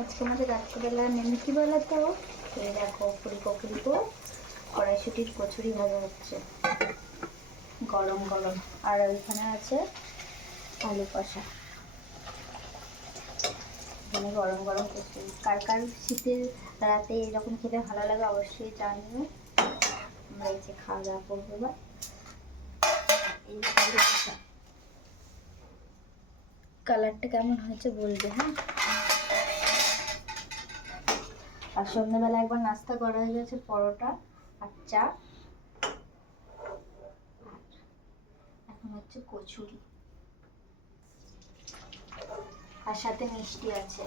আজকে আমাদের রাত্রেবেলা মেনু কি বলতো? এই দেখো ফুলকপি কড়াইশুটির কচুরি ভাজা হচ্ছে গরম গরম, আর ওইখানে আছে আলু কষা। এখানে গরম গরম কচুরি। কার কার শীতের রাতে এরকম খেতে ভালো লাগে অবশ্যই জানিও। আমরা এই যে খাওয়া দাওয়া করবো এবার। এই যে আলু কষা, কালারটা কেমন হয়েছে বলবে হ্যাঁ। আর সন্ধ্যাবেলা একবার নাস্তা করা হয়ে গেছে, পরোটা আর চা। এখন হচ্ছে কচুরি, আর সাথে মিষ্টি আছে।